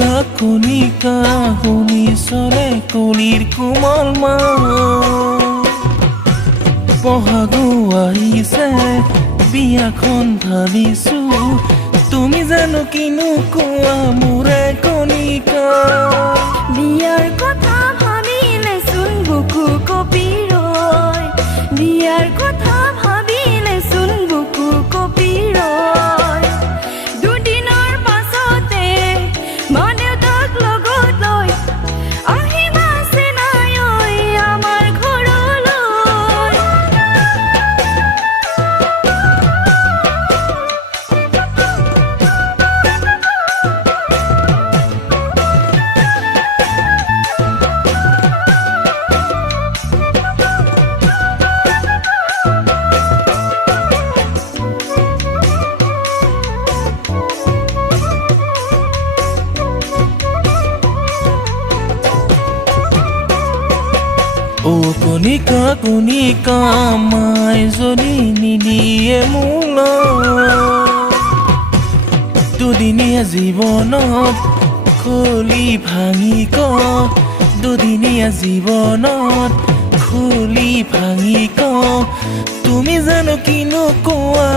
কণিকা কণিকা শুনিছনে কলিৰ কোমল মাত বহাগো আহিছে বিয়াখন ভাবিছো তুমি জানো কিনো কোৱা মোৰে কণিকা বিয়াৰ কথা ভাবিলে চোন বুকু কপি ৰয় বিয়াৰ কথা ভাবিলে চোন বুকু কপি ৰয় দুদিনৰ পাছতে মা দেউতাক লগত লৈ আহিবা চেনাই ঐ আমাৰ ঘৰলৈ ও কণিকা কণিকা মাই যদি নিদিয়ে মোলৈ দুদিনীয়া জীৱনত খুলি ভাঙি ক দুদিনীয়া জীৱনত খুলি ভাঙি ক তুমি জানো কিনো কোৱা